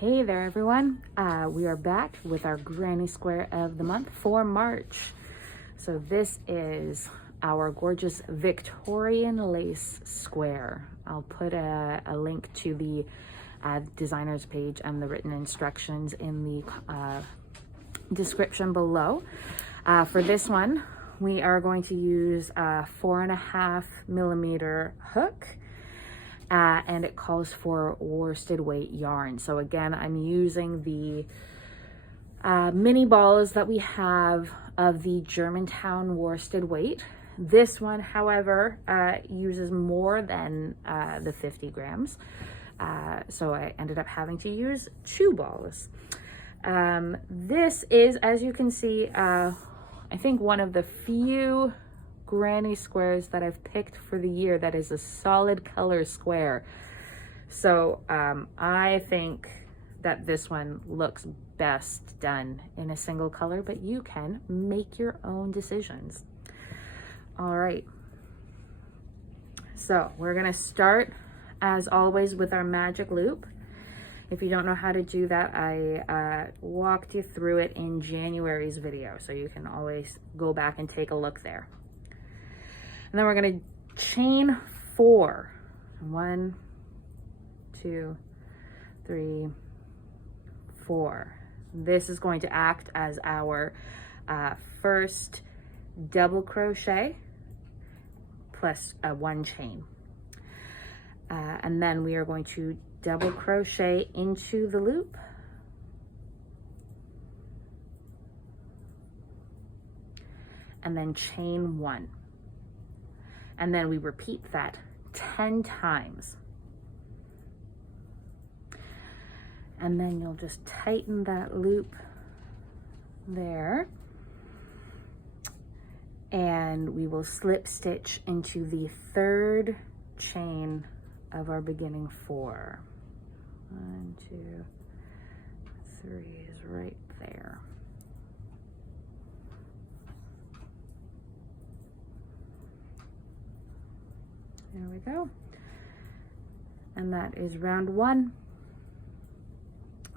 Hey there everyone, we are back with our granny square of the month for March. So this is our gorgeous Victorian lace square. I'll put a link to the designer's page and the written instructions in the description below. For this one, we are going to use a 4.5 millimeter hook. And it calls for worsted weight yarn. So again, I'm using the mini balls that we have of the Germantown worsted weight. This one, however, uses more than the 50 grams. So I ended up having to use 2 balls. This is, as you can see, I think one of the few granny squares that I've picked for the year that is a solid color square. So I think that this one looks best done in a single color, but you can make your own decisions. All right, so we're gonna start as always with our magic loop. If you don't know how to do that, I walked you through it in January's video, so you can always go back and take a look there. And then we're going to chain 4. 1, 2, 3, 4. This is going to act as our first double crochet plus 1 chain. And then we are going to double crochet into the loop. And then chain 1. And then we repeat that 10 times. And then you'll just tighten that loop there. And we will slip stitch into the 3rd chain of our beginning 4. 1, 2, 3 is right there. There we go. And that is round 1.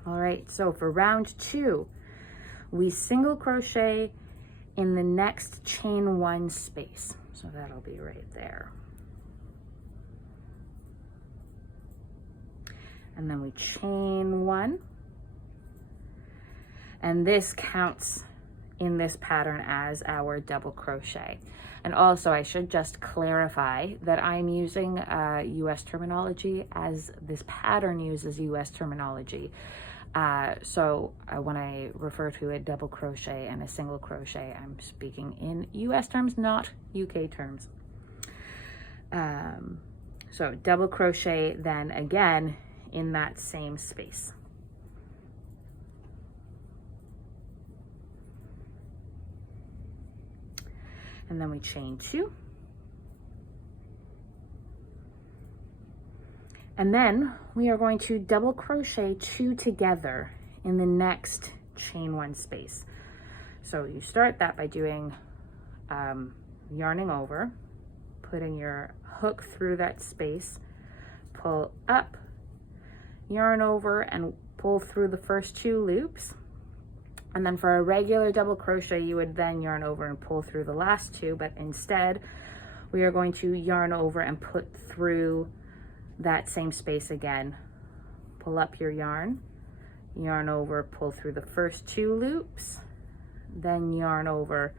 All right, so for round 2, we single crochet in the next chain 1 space. So that'll be right there. And then we chain 1. And this counts in this pattern as our double crochet. And also I should just clarify that I'm using US terminology as this pattern uses US terminology. So when I refer to a double crochet and a single crochet, I'm speaking in US terms, not UK terms. So double crochet then again in that same space. And then we chain 2. And then we are going to double crochet 2 together in the next chain 1 space. So you start that by doing yarning over, putting your hook through that space, pull up, yarn over, and pull through the first 2 loops. And then for a regular double crochet, you would then yarn over and pull through the last 2, but instead we are going to yarn over and put through that same space again. Pull up your yarn over, pull through the first 2 loops, then yarn over,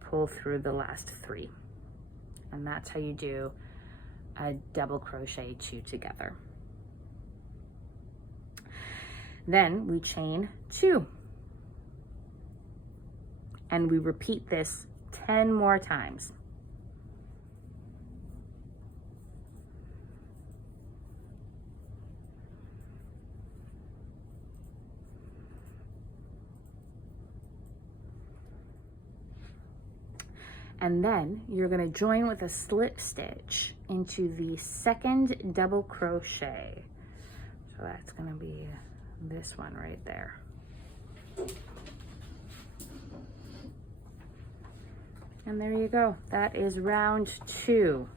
pull through the last 3. And that's how you do a double crochet 2 together. Then we chain 2. And we repeat this 10 more times. And then you're going to join with a slip stitch into the 2nd double crochet. So that's going to be this one right there. And there you go. That is round 2.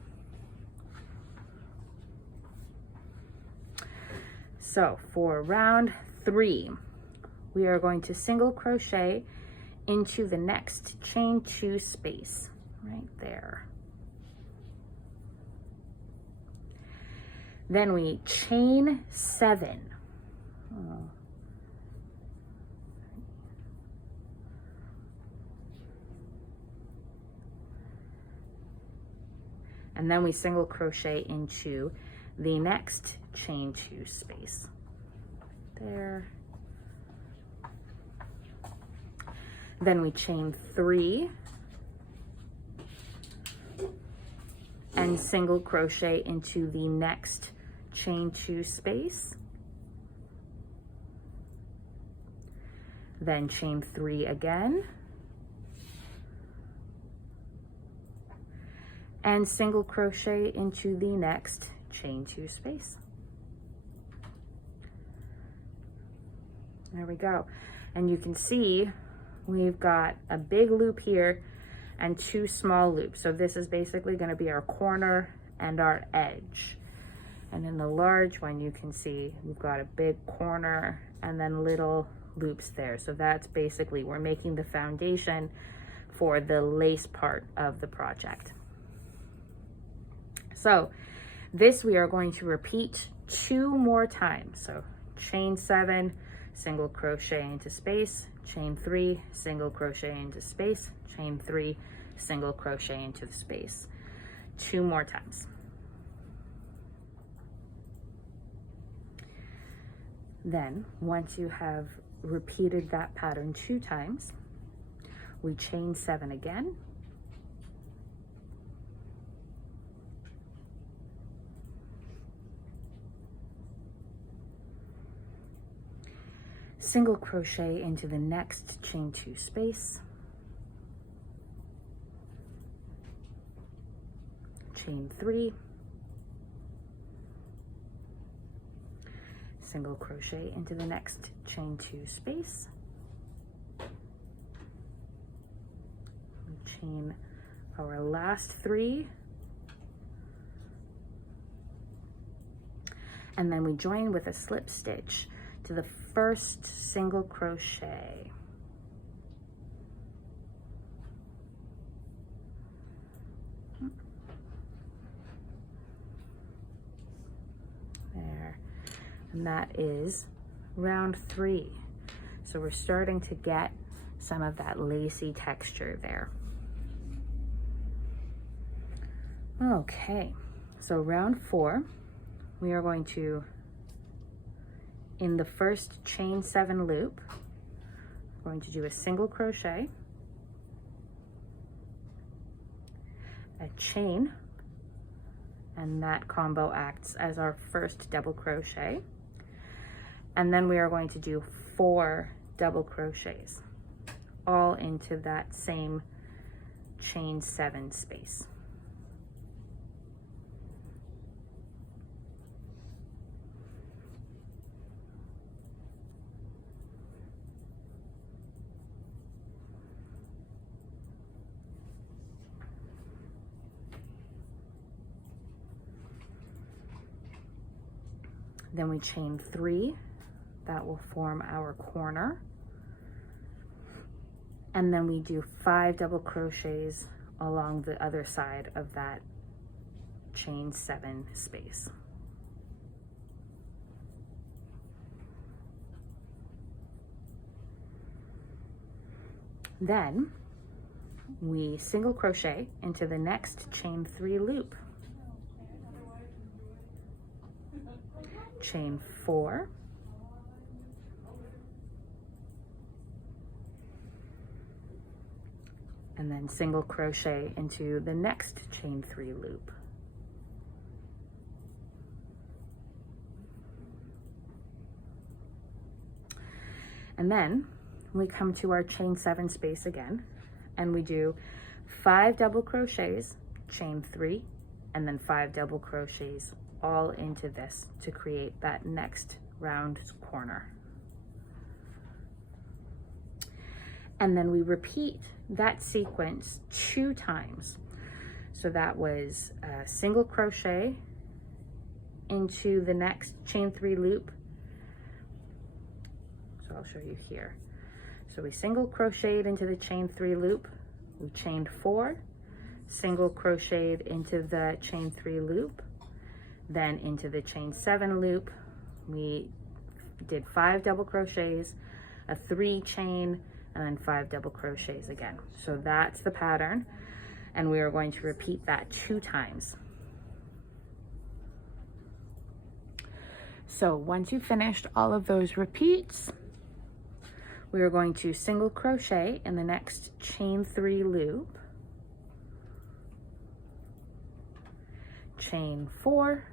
So for round 3, we are going to single crochet into the next chain 2 space right there. Then we chain 7. And then we single crochet into the next chain 2 space there. Then we chain 3 and single crochet into the next chain 2 space. Then chain 3 again. And single crochet into the next chain 2 space. There we go. And you can see we've got a big loop here and 2 small loops. So this is basically going to be our corner and our edge. And in the large one, you can see we've got a big corner and then little loops there. So that's basically, we're making the foundation for the lace part of the project. So this we are going to repeat 2 more times. So chain 7, single crochet into space, chain 3, single crochet into space, chain 3, single crochet into the space. 2 more times. Then once you have repeated that pattern 2 times, we chain 7 again. Single crochet into the next chain 2 space, chain 3, single crochet into the next chain 2 space, we chain our last 3, and then we join with a slip stitch to the first single crochet. There. And that is round 3. So we're starting to get some of that lacy texture there. Okay, so round 4, we are going to, in the first chain 7 loop, we're going to do a single crochet, a chain, and that combo acts as our first double crochet. And then we are going to do 4 double crochets, all into that same chain 7 space. Then we chain 3, that will form our corner. And then we do 5 double crochets along the other side of that chain 7 space. Then we single crochet into the next chain 3 loop. Chain 4, and then single crochet into the next chain 3 loop. And then we come to our chain 7 space again, and we do 5 double crochets, chain 3, and then 5 double crochets all into this to create that next round corner. And then we repeat that sequence 2 times. So that was a single crochet into the next chain 3 loop, So I'll show you here. So we single crocheted into the chain 3 loop, we chained 4, single crocheted into the chain 3 loop, then into the chain 7 loop, we did 5 double crochets, a 3 chain, and then 5 double crochets again. So that's the pattern, and we are going to repeat that 2 times. So once you've finished all of those repeats, we are going to single crochet in the next chain 3 loop, chain 4,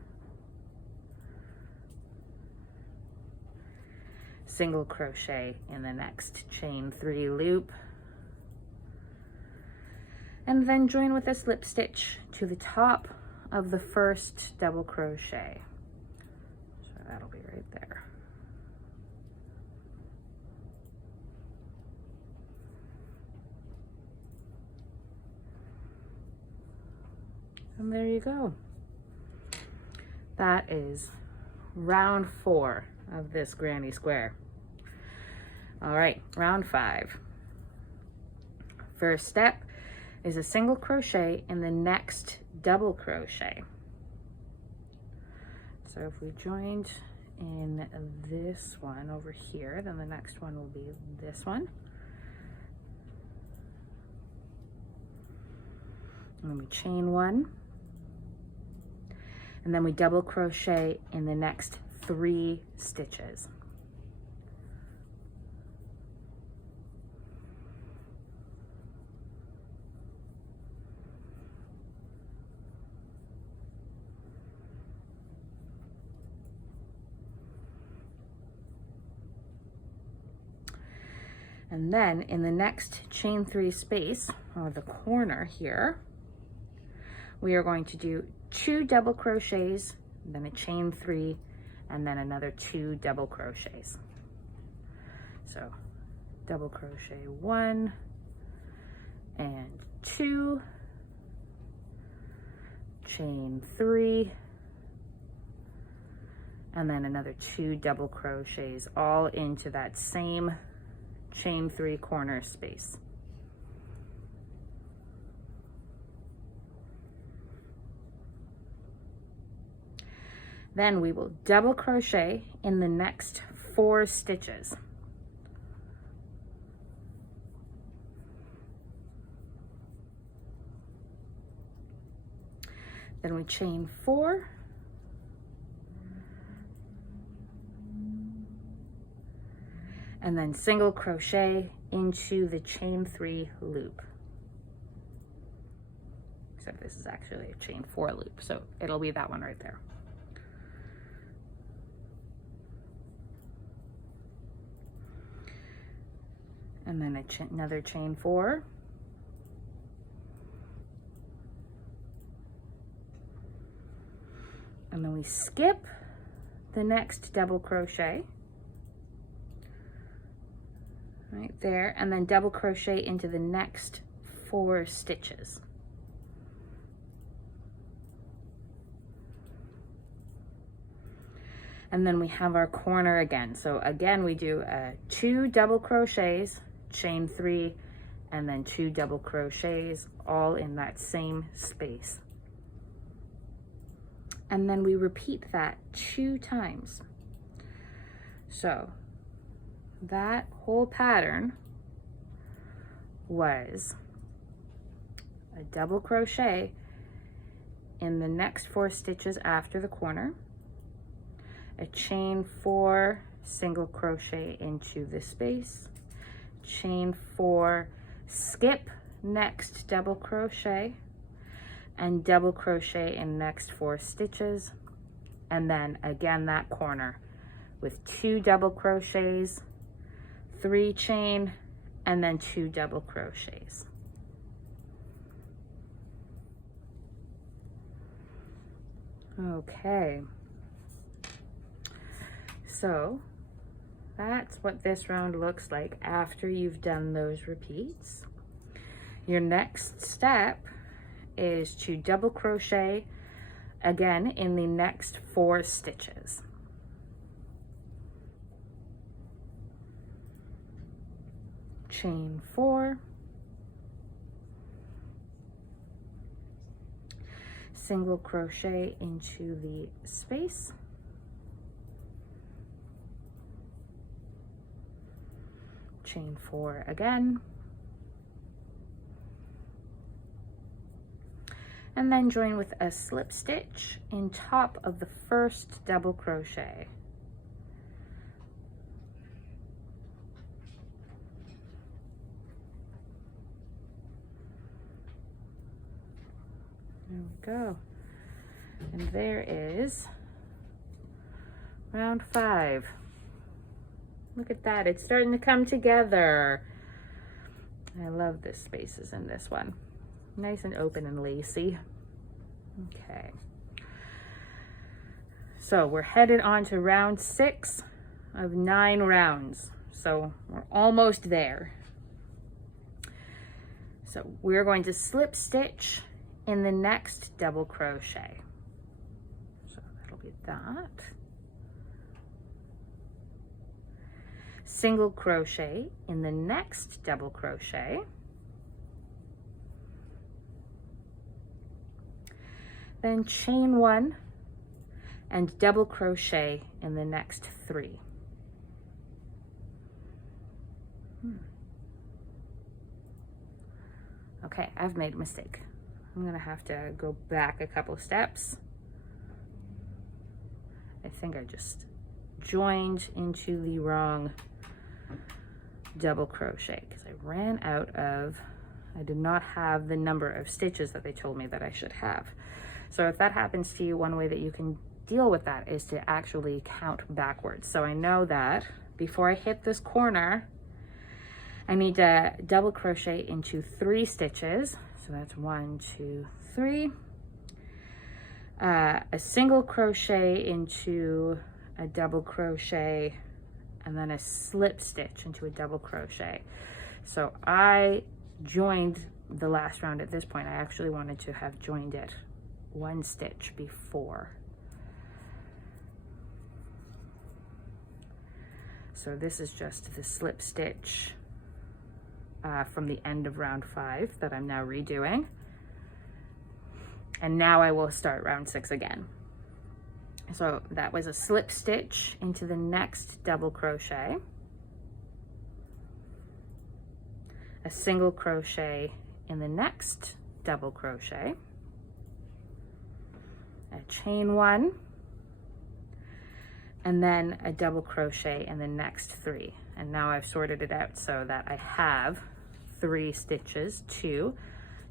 single crochet in the next chain 3 loop, and then join with a slip stitch to the top of the first double crochet. So that'll be right there. And there you go. That is round 4 of this granny square. All right, round 5. First step is a single crochet in the next double crochet. So if we joined in this one over here, then the next one will be this one. And then we chain 1. And then we double crochet in the next 3 stitches. And then in the next chain 3 space, or the corner here, we are going to do 2 double crochets, then a chain 3, and then another 2 double crochets. So double crochet 1 and 2, chain 3, and then another 2 double crochets, all into that same chain 3 corner space. Then we will double crochet in the next 4 stitches. Then we chain 4, and then single crochet into the chain 3 loop. Except this is actually a chain 4 loop, so it'll be that one right there. And then another chain 4. And then we skip the next double crochet right there, and then double crochet into the next 4 stitches. And then we have our corner again. So again, we do 2 double crochets, chain 3, and then 2 double crochets, all in that same space. And then we repeat that 2 times. So that whole pattern was a double crochet in the next 4 stitches after the corner, a chain 4, single crochet into the space, chain 4, skip next double crochet, and double crochet in next 4 stitches, and then again that corner with 2 double crochets, 3 chain, and then 2 double crochets. Okay, so that's what this round looks like after you've done those repeats. Your next step is to double crochet again in the next 4 stitches. chain 4, single crochet into the space, chain 4 again, and then join with a slip stitch in top of the first double crochet. There we go. And there is round 5. Look at that, it's starting to come together. I love the spaces in this one. Nice and open and lacy. Okay. So we're headed on to round 6 of 9 rounds. So we're almost there. So we're going to slip stitch in the next double crochet. So that'll be that. Single crochet in the next double crochet. Then chain 1 and double crochet in the next 3. Okay, I've made a mistake. I'm gonna have to go back a couple steps. I think I just joined into the wrong double crochet because I ran out of, I did not have the number of stitches that they told me that I should have. So if that happens to you, one way that you can deal with that is to actually count backwards. So I know that before I hit this corner, I need to double crochet into 3 stitches. So that's 1, 2, 3. A single crochet into a double crochet, and then a slip stitch into a double crochet. So I joined the last round at this point. I actually wanted to have joined it 1 stitch before. So this is just the slip stitch from the end of round 5 that I'm now redoing. And now I will start round 6 again. So that was a slip stitch into the next double crochet, a single crochet in the next double crochet, a chain 1, and then a double crochet in the next 3. And now I've sorted it out so that I have 3 stitches to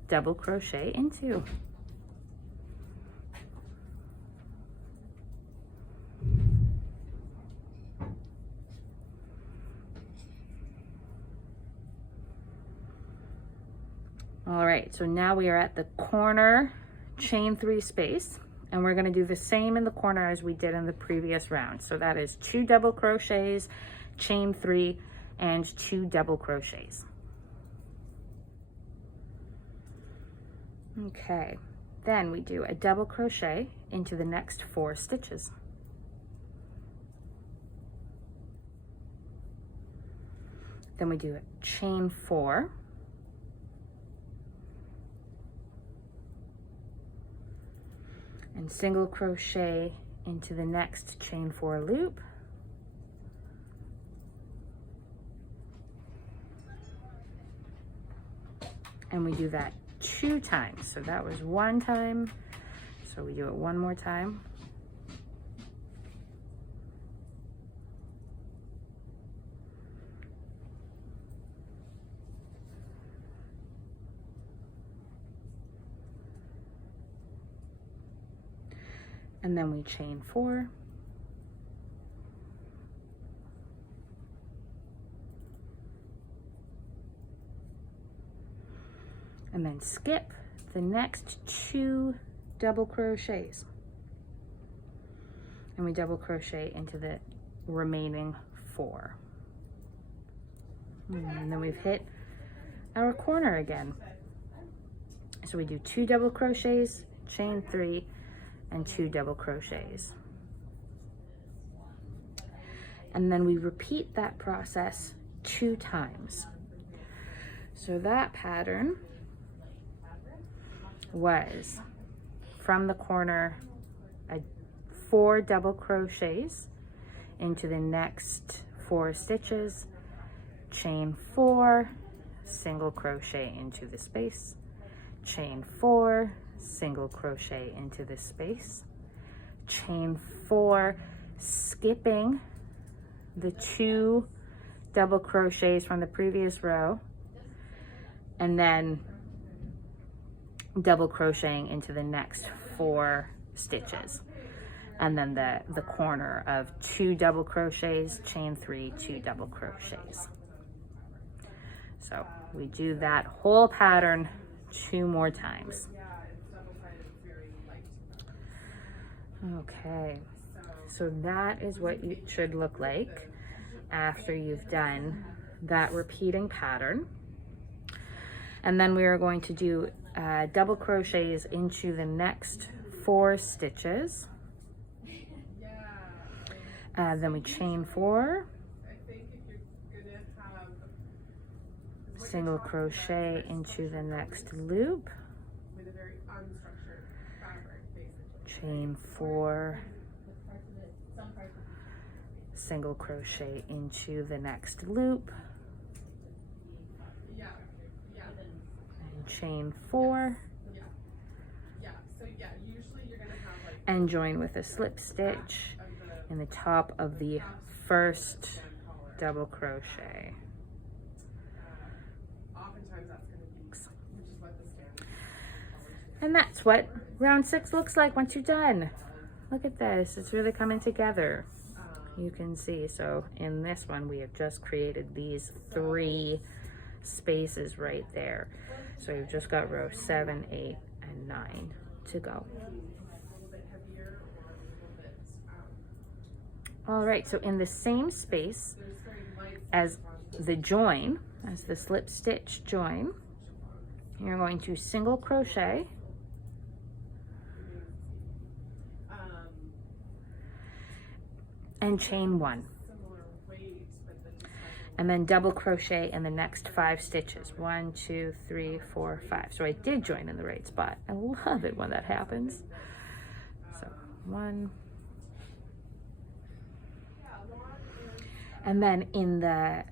double crochet into. All right, so now we are at the corner chain 3 space, and we're going to do the same in the corner as we did in the previous round. So that is 2 double crochets, chain 3, and 2 double crochets. Okay, then we do a double crochet into the next 4 stitches. Then we do a chain 4, and single crochet into the next chain 4 loop, and we do that 2 times. So that was 1 time, so we do it 1 more time. And then we chain 4, and then skip the next 2 double crochets, and we double crochet into the remaining 4, and then we've hit our corner again. So we do 2 double crochets, chain 3, and 2 double crochets. And then we repeat that process 2 times. So that pattern was from the corner, 4 double crochets into the next 4 stitches, chain 4, single crochet into the space, chain 4, single crochet into the space, chain 4, skipping the 2 double crochets from the previous row, and then double crocheting into the next 4 stitches, and then the corner of 2 double crochets, chain 3, 2 double crochets. So we do that whole pattern 2 more times. Okay, so that is what it should look like after you've done that repeating pattern. And then we are going to do double crochets into the next 4 stitches. Then we chain 4, single crochet into the next loop, chain 4, single crochet into the next loop, and chain 4, and join with a slip stitch in the top of the first double crochet. And that's what round 6 looks like once you're done. Look at this, it's really coming together. You can see, so in this one we have just created these 3 spaces right there. So you've just got row 7, 8, and 9 to go. All right, so in the same space as the join, as the slip stitch join, you're going to single crochet and chain 1, and then double crochet in the next 5 stitches. 1, 2, 3, 4, 5. So I did join in the right spot. I love it when that happens. So 1, and then in the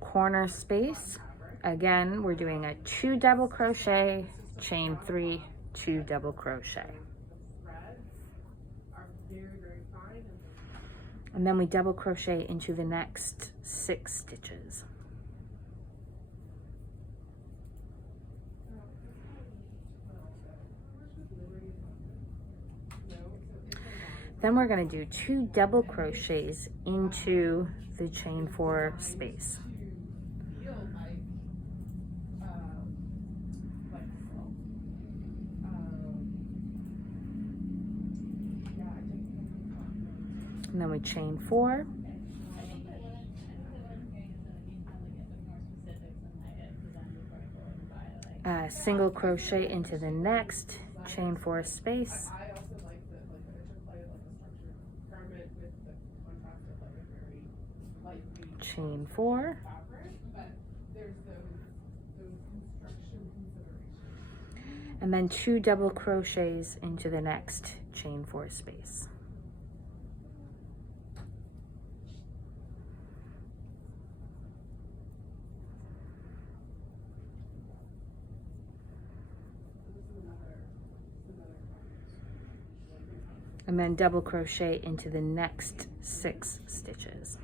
corner space, again, we're doing a 2 double crochet, chain 3, 2 double crochet. And then we double crochet into the next 6 stitches. Then we're going to do 2 double crochets into the chain 4 space. And then we chain 4, single crochet into the next chain 4 space, chain 4, and then 2 double crochets into the next chain 4 space. And then double crochet into the next 6 stitches.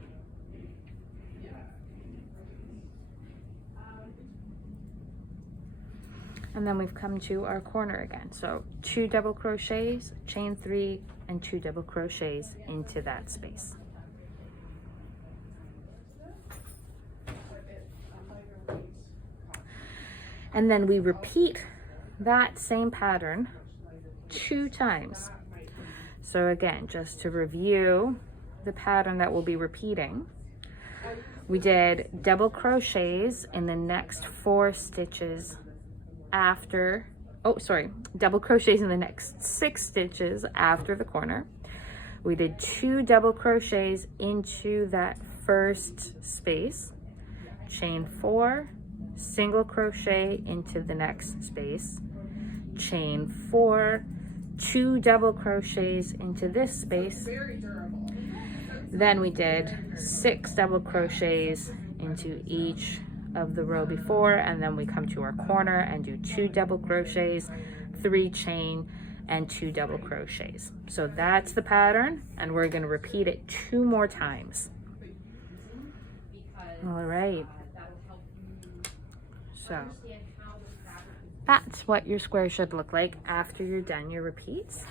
And then we've come to our corner again. So 2 double crochets, chain 3, and 2 double crochets into that space. And then we repeat that same pattern 2 times. So again, just to review the pattern that we'll be repeating, we did double crochets in the next 4 stitches after, double crochets in the next 6 stitches after the corner. We did 2 double crochets into that first space, chain 4, single crochet into the next space, chain 4, 2 double crochets into this space. Then we did 6 double crochets into each of the row before, and then we come to our corner and do 2 double crochets, 3 chain, and 2 double crochets. So that's the pattern, and we're going to repeat it 2 more times. All right. So that's what your square should look like after you're done your repeats.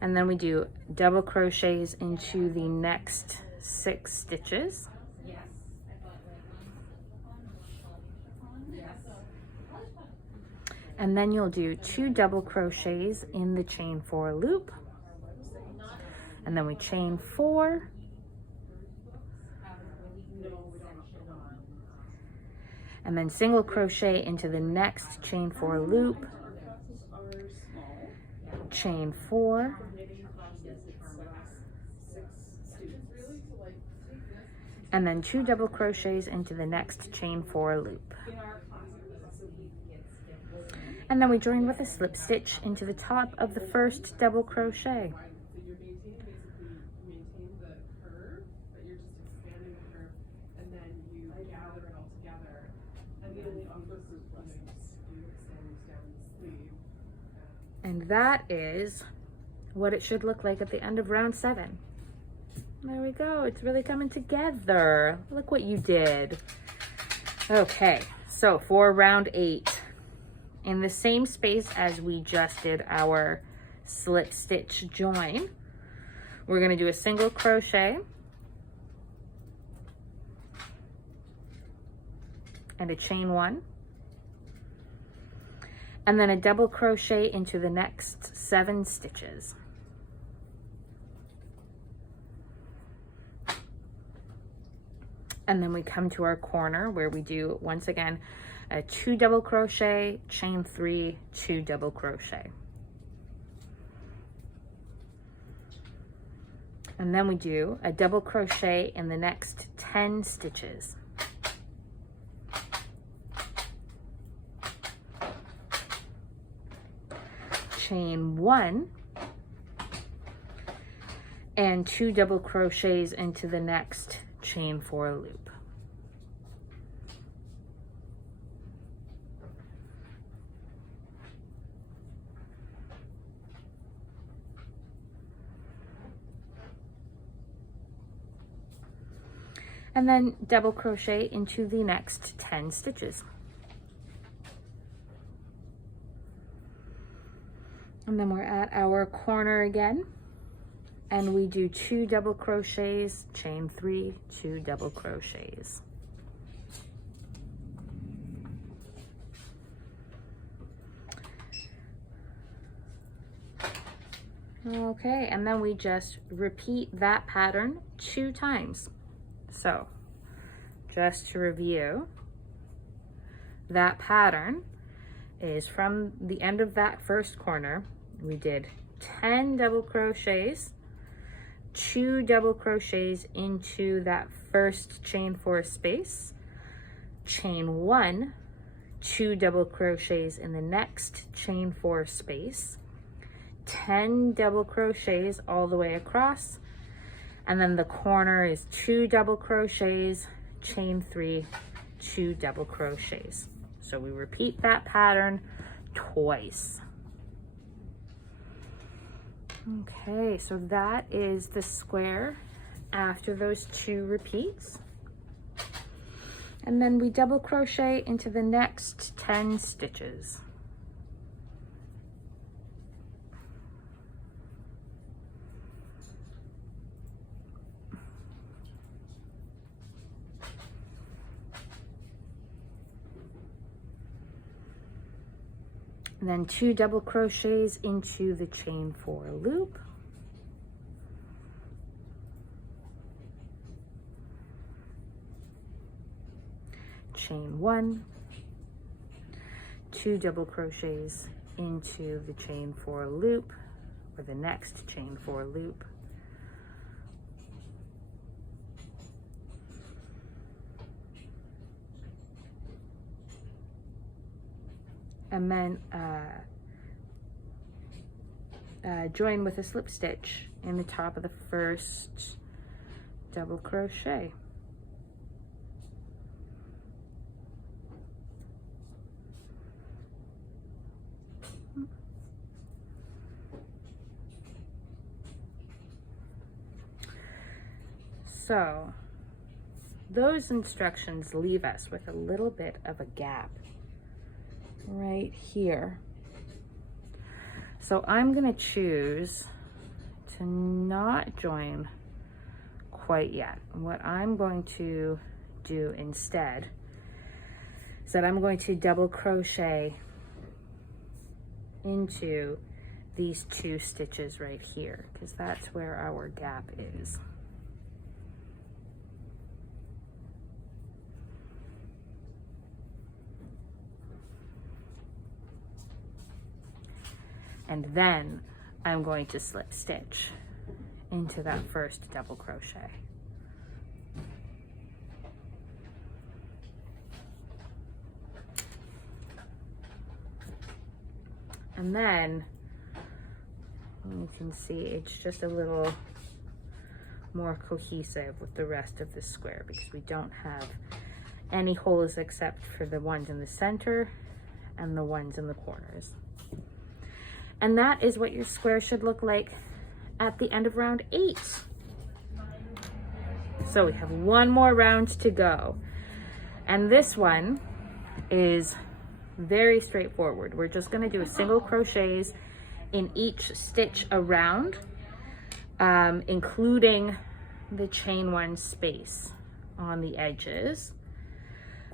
And then we do double crochets into the next 6 stitches. And then you'll do 2 double crochets in the chain 4 loop. And then we chain 4. And then single crochet into the next chain 4 loop, chain 4, and then 2 double crochets into the next chain 4 loop. And then we join with a slip stitch into the top of the first double crochet. And that is what it should look like at the end of round 7. There we go. It's really coming together. Look what you did. Okay, so for round 8, in the same space as we just did our slip stitch join, we're going to do a single crochet and a chain 1. And then a double crochet into the next 7 stitches. And then we come to our corner where we do, once again, a 2 double crochet, chain 3, 2 double crochet. And then we do a double crochet in the next 10 stitches. Chain 1 and 2 double crochets into the next chain 4 loop. And then double crochet into the next 10 stitches. And then we're at our corner again, and we do 2 double crochets, chain 3, 2 double crochets. Okay, and then we just repeat that pattern 2 times. So just to review, that pattern is from the end of that first corner, we did 10 double crochets, 2 double crochets into that first chain 4 space, chain 1, 2 double crochets in the next chain 4 space, 10 double crochets all the way across, and then the corner is 2 double crochets, chain 3, 2 double crochets. So we repeat that pattern twice. Okay, so that is the square after those 2 repeats. And then we double crochet into the next 10 stitches. And then 2 double crochets into the chain 4 loop. Chain 1, 2 double crochets into the chain 4 loop, or the next chain 4 loop. and then join with a slip stitch in the top of the first double crochet. So those instructions leave us with a little bit of a gap right here. So I'm going to choose to not join quite yet. What I'm going to do instead is that I'm going to double crochet into these 2 stitches right here, because that's where our gap is. And then I'm going to slip stitch into that first double crochet. And then you can see it's just a little more cohesive with the rest of the square, because we don't have any holes except for the ones in the center and the ones in the corners. And that is what your square should look like at the end of round 8. So we have one more round to go. And this one is very straightforward. We're just going to do a single crochets in each stitch around, including the chain 1 space on the edges.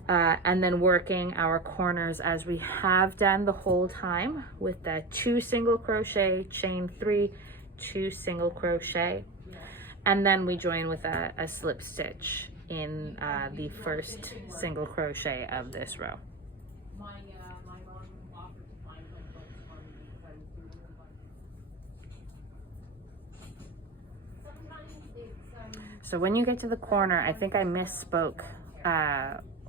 And then working our corners as we have done the whole time with the 2 single crochet, chain 3, 2 single crochet, and then we join with a slip stitch in the first single crochet of this row. So when you get to the corner, I think I misspoke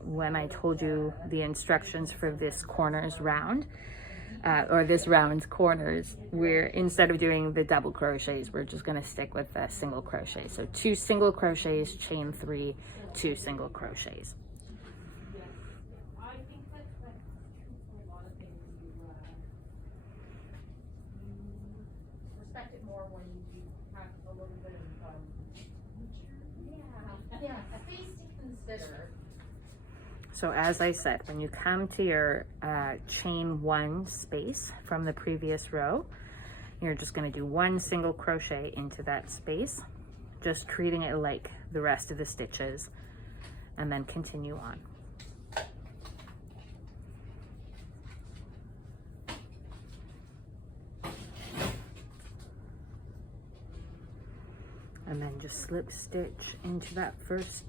when I told you the instructions for this corners round, or this round's corners, where instead of doing the double crochets, we're just going to stick with the single crochet. So 2 single crochets, chain 3, 2 single crochets. Respect it more when you have a little bit of space to consider. So as I said, when you come to your chain 1 space from the previous row, you're just going to do 1 single crochet into that space, just treating it like the rest of the stitches, and then continue on. And then just slip stitch into that first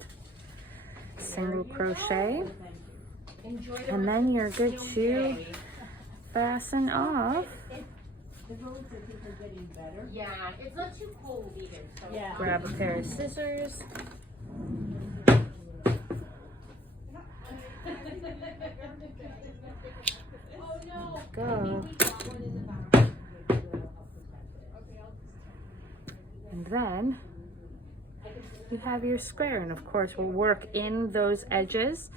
single crochet, and then you're good to fasten off. Yeah, it's not too cold either. So yeah. Grab a pair of scissors. Oh no. Go. And then you have your square, and of course we'll work in those edges.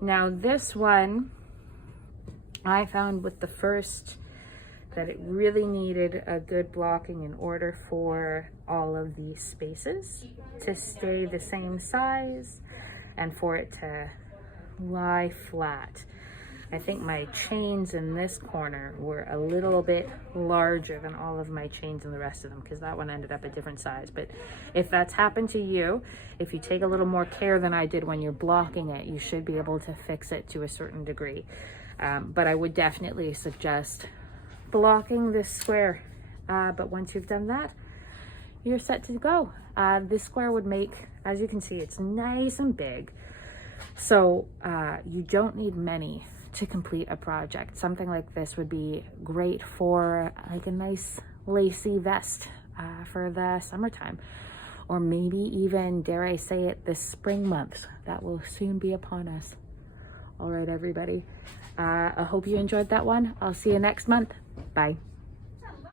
Now this one, I found with the first that it really needed a good blocking in order for all of these spaces to stay the same size and for it to lie flat. I think my chains in this corner were a little bit larger than all of my chains in the rest of them, because that one ended up a different size. But if that's happened to you, if you take a little more care than I did when you're blocking it, you should be able to fix it to a certain degree. But I would definitely suggest blocking this square. But once you've done that, you're set to go. This square would make, as you can see, it's nice and big. So you don't need many to complete a project. Something like this would be great for like a nice lacy vest for the summertime, or maybe even, dare I say it, the spring months that will soon be upon us. All right, everybody. I hope you enjoyed that one. I'll see you next month. Bye.